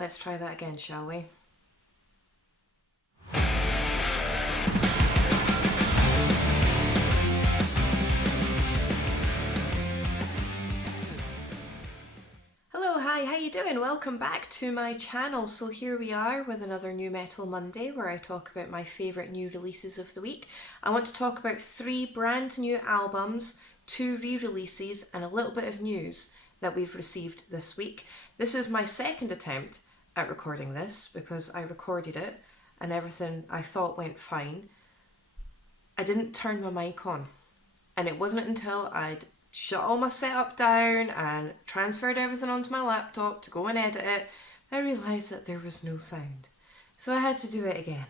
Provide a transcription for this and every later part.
Let's try that again, shall we? Hello, hi, how you doing? Welcome back to my channel. So here we are with another New Metal Monday where I talk about my favourite new releases of the week. I want to talk about 3 brand new albums, 2 re-releases and a little bit of news that we've received this week. This is my second attempt at recording this because I recorded it and everything I thought went fine. I didn't turn my mic on, and it wasn't until I'd shut all my setup down and transferred everything onto my laptop to go and edit it, I realised that there was no sound. So I had to do it again.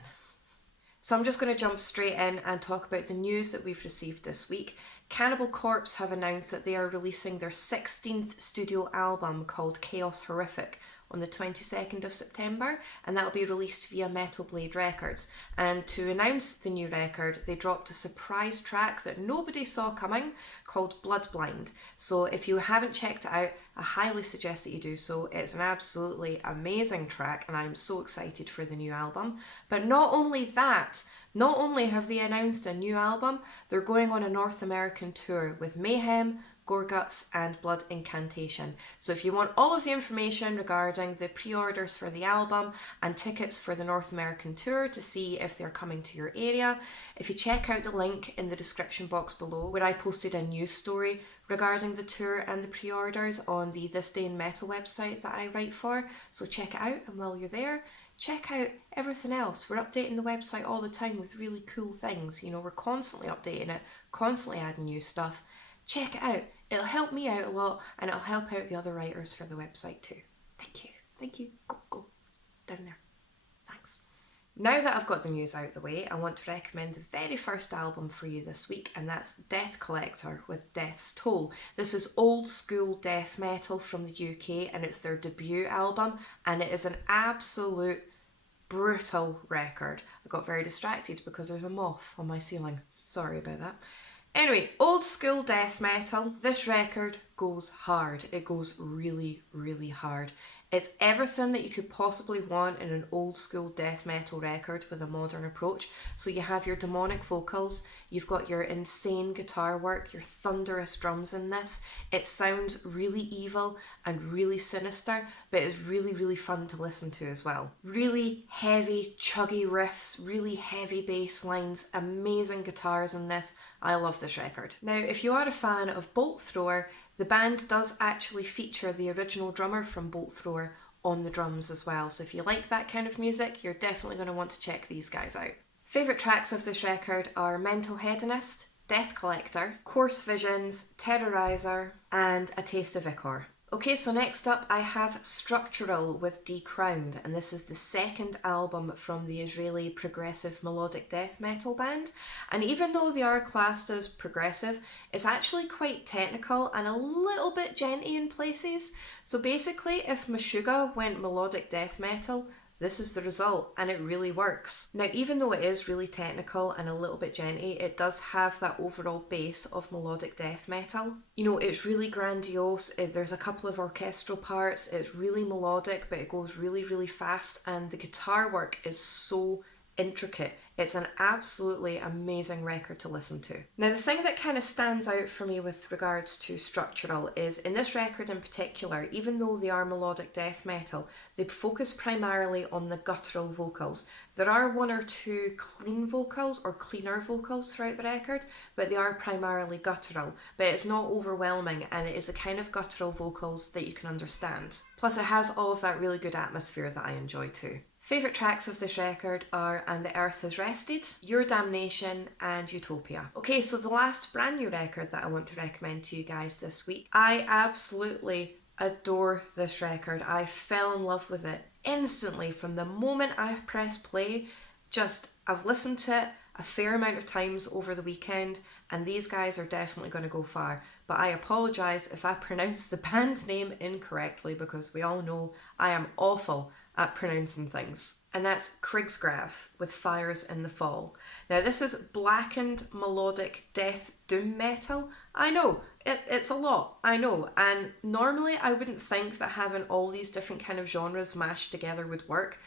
So I'm just going to jump straight in and talk about the news that we've received this week. Cannibal Corpse have announced that they are releasing their 16th studio album called Chaos Horrific on the 22nd of September, and that'll be released via Metal Blade Records. And to announce the new record, they dropped a surprise track that nobody saw coming called Bloodblind. So if you haven't checked it out, I highly suggest that you do so. It's an absolutely amazing track and I'm so excited for the new album. But not only that, not only have they announced a new album, they're going on a North American tour with Mayhem, Gorguts and Blood Incantation. So if you want all of the information regarding the pre-orders for the album and tickets for the North American tour to see if they're coming to your area, if you check out the link in the description box below where I posted a news story regarding the tour and the pre-orders on the This Day in Metal website that I write for, so check it out, and while you're there, check out everything else. We're updating the website all the time with really cool things. You know, we're constantly updating it, constantly adding new stuff. Check it out. It'll help me out a lot and it'll help out the other writers for the website too. Thank you. Thank you. Go. It's down there. Thanks. Now that I've got the news out of the way, I want to recommend the very first album for you this week, and that's DeathCollector with Death's Toll. This is old school death metal from the UK and it's their debut album, and it is an absolute brutal record. I got very distracted because there's a moth on my ceiling. Sorry about that. Anyway, old school death metal. This record goes hard. It goes really, really hard. It's everything that you could possibly want in an old school death metal record with a modern approach. So you have your demonic vocals, you've got your insane guitar work, your thunderous drums in this. It sounds really evil and really sinister, but it's really, really fun to listen to as well. Really heavy, chuggy riffs, really heavy bass lines, amazing guitars in this. I love this record. Now, if you are a fan of Bolt Thrower, the band does actually feature the original drummer from Bolt Thrower on the drums as well. So if you like that kind of music, you're definitely going to want to check these guys out. Favourite tracks of this record are Mental Hedonist, DeathCollector, Coarse Visions, Terrorizer, and A Taste of Ichor. Okay, so next up I have Structural with Decrowned, and this is the second album from the Israeli progressive melodic death metal band. And even though they are classed as progressive, it's actually quite technical and a little bit djenty in places. So basically, if Meshuggah went melodic death metal, this is the result, and it really works. Now, even though it is really technical and a little bit djenty, it does have that overall base of melodic death metal. You know, it's really grandiose. There's a couple of orchestral parts. It's really melodic, but it goes really, really fast, and the guitar work is so intricate. It's an absolutely amazing record to listen to. Now, the thing that kind of stands out for me with regards to Structural is in this record in particular, even though they are melodic death metal, they focus primarily on the guttural vocals. There are 1 or 2 clean vocals or cleaner vocals throughout the record, but they are primarily guttural. But it's not overwhelming, and it is the kind of guttural vocals that you can understand. Plus, it has all of that really good atmosphere that I enjoy too. Favourite tracks of this record are And the Earth Has Rested, Your Damnation and Utopia. Okay, so the last brand new record that I want to recommend to you guys this week. I absolutely adore this record. I fell in love with it instantly from the moment I pressed play. I've listened to it a fair amount of times over the weekend, and these guys are definitely going to go far. But I apologise if I pronounce the band's name incorrectly, because we all know I am awful at pronouncing things. And that's Krigsgrav with Fires in the Fall. Now, this is blackened melodic death doom metal. I know, It's a lot, I know, and normally I wouldn't think that having all these different kind of genres mashed together would work,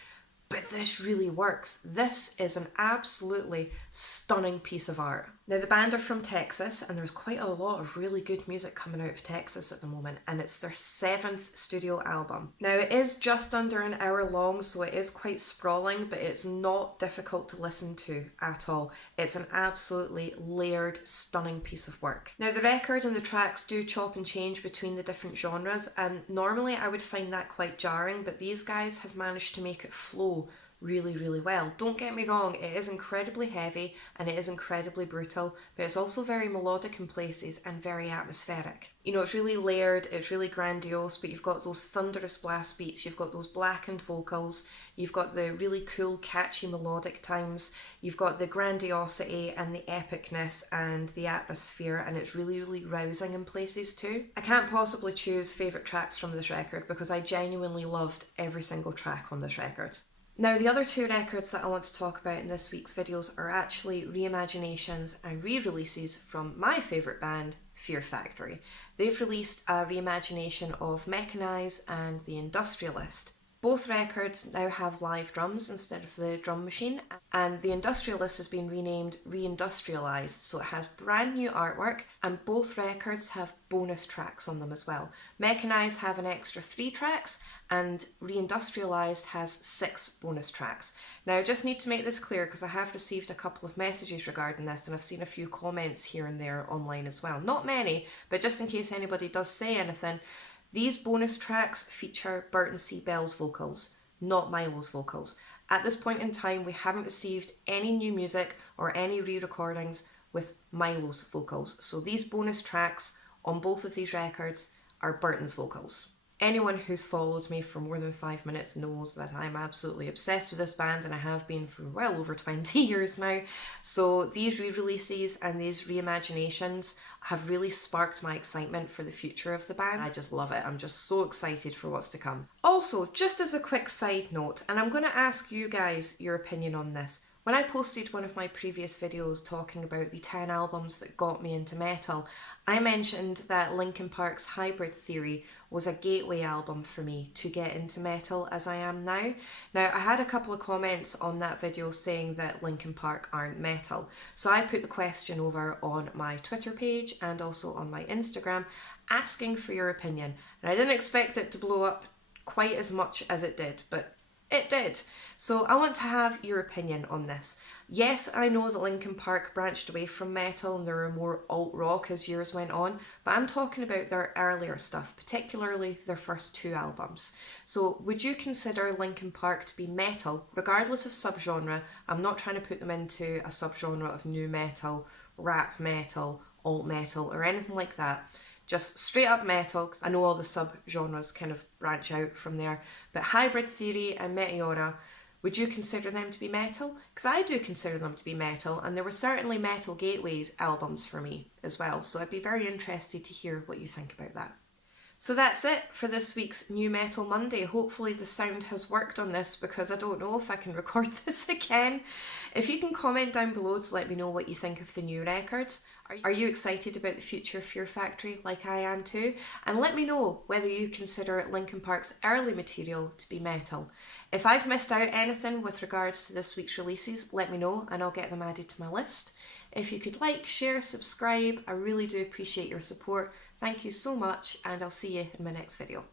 but this really works. This is an absolutely stunning piece of art. Now, the band are from Texas, and there's quite a lot of really good music coming out of Texas at the moment, and it's their 7th studio album. Now, it is just under an hour long, so it is quite sprawling, but it's not difficult to listen to at all. It's an absolutely layered, stunning piece of work. Now, the record and the tracks do chop and change between the different genres, and normally I would find that quite jarring, but these guys have managed to make it flow really, really well. Don't get me wrong, it is incredibly heavy and it is incredibly brutal, but it's also very melodic in places and very atmospheric. You know, it's really layered, it's really grandiose, but you've got those thunderous blast beats, you've got those blackened vocals, you've got the really cool, catchy melodic times, you've got the grandiosity and the epicness and the atmosphere, and it's really, really rousing in places too. I can't possibly choose favourite tracks from this record because I genuinely loved every single track on this record. Now, the other 2 records that I want to talk about in this week's videos are actually reimaginations and re-releases from my favourite band, Fear Factory. They've released a reimagination of Mechanize and The Industrialist. Both records now have live drums instead of the drum machine, and The Industrialist has been renamed Re-Industrialized, so it has brand new artwork, and both records have bonus tracks on them as well. Mechanize have an extra 3 tracks, and Re-Industrialized has 6 bonus tracks. Now, I just need to make this clear because I have received a couple of messages regarding this, and I've seen a few comments here and there online as well. Not many, but just in case anybody does say anything, these bonus tracks feature Burton C. Bell's vocals, not Milo's vocals. At this point in time, we haven't received any new music or any re-recordings with Milo's vocals. So these bonus tracks on both of these records are Burton's vocals. Anyone who's followed me for more than 5 minutes knows that I'm absolutely obsessed with this band, and I have been for well over 20 years now. So these re-releases and these reimaginations have really sparked my excitement for the future of the band. I just love it. I'm just so excited for what's to come. Also, just as a quick side note, and I'm going to ask you guys your opinion on this. When I posted one of my previous videos talking about the 10 albums that got me into metal, I mentioned that Linkin Park's Hybrid Theory was a gateway album for me to get into metal as I am now. Now, I had a couple of comments on that video saying that Linkin Park aren't metal, so I put the question over on my Twitter page and also on my Instagram asking for your opinion, and I didn't expect it to blow up quite as much as it did, but it did. So I want to have your opinion on this. Yes, I know that Linkin Park branched away from metal and they were more alt-rock as years went on, but I'm talking about their earlier stuff, particularly their first 2 albums. So would you consider Linkin Park to be metal, regardless of subgenre? I'm not trying to put them into a subgenre of nu metal, rap metal, alt metal, or anything like that. Just straight up metal, because I know all the subgenres kind of branch out from there. But Hybrid Theory and Meteora, would you consider them to be metal? Because I do consider them to be metal, and there were certainly Metal Gateways albums for me as well, so I'd be very interested to hear what you think about that. So that's it for this week's New Metal Monday. Hopefully the sound has worked on this because I don't know if I can record this again. If you can comment down below to let me know what you think of the new records. Are you excited about the future of Fear Factory like I am too? And let me know whether you consider Linkin Park's early material to be metal. If I've missed out anything with regards to this week's releases, let me know and I'll get them added to my list. If you could like, share, subscribe, I really do appreciate your support. Thank you so much, and I'll see you in my next video.